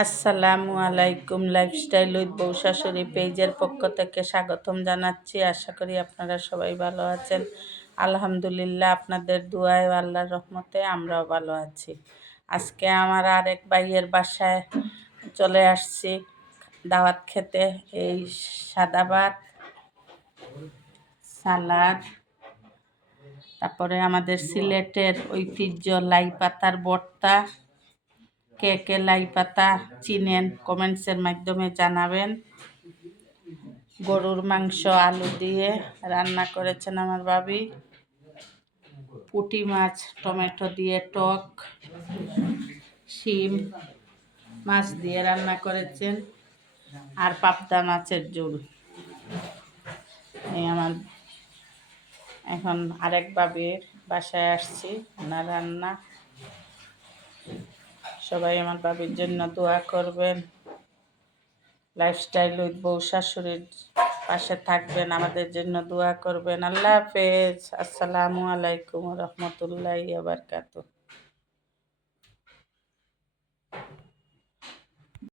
আসসালামু আলাইকুম। Lifestyle with বউ শাশুড়ি পেজের পক্ষ থেকে স্বাগতম জানাচ্ছি। আশা করি আপনারা সবাই ভালো আছেন। আলহামদুলিল্লাহ, আপনাদের দোয়ায় ও আল্লাহর রহমতে আমরাও ভালো আছি। আজকে আমার আরেক ভাইয়ের বাসায় চলে আসছি দাওয়াত খেতে। এই সাদা ভাত, সালাদ, তারপরে আমাদের সিলেটের ঐতিহ্য লাই পাতার ভর্তা। কে কে লাই পাতা চিনেন কমেন্টসের মাধ্যমে জানাবেন। গরুর মাংস আলু দিয়ে রান্না করেছেন আমার ভাবি। পুঁটি মাছ টমেটো দিয়ে টক, শিম মাছ দিয়ে রান্না করেছেন, আর পাবদা মাছের ঝোল। এই আমার এখন আরেক ভাবির বাসায় আসছি, ওনার রান্না। সবাই আমার ভাবির জন্য দোয়া করবেন। লাইফস্টাইল উইথ বউ শাশুড়ির পাশে থাকবেন, আমাদের জন্য দোয়া করবেন। আল্লাহ হাফেজ। আসসালামু আলাইকুম রহমতুল্লাহি ওয়া বারাকাতুহু।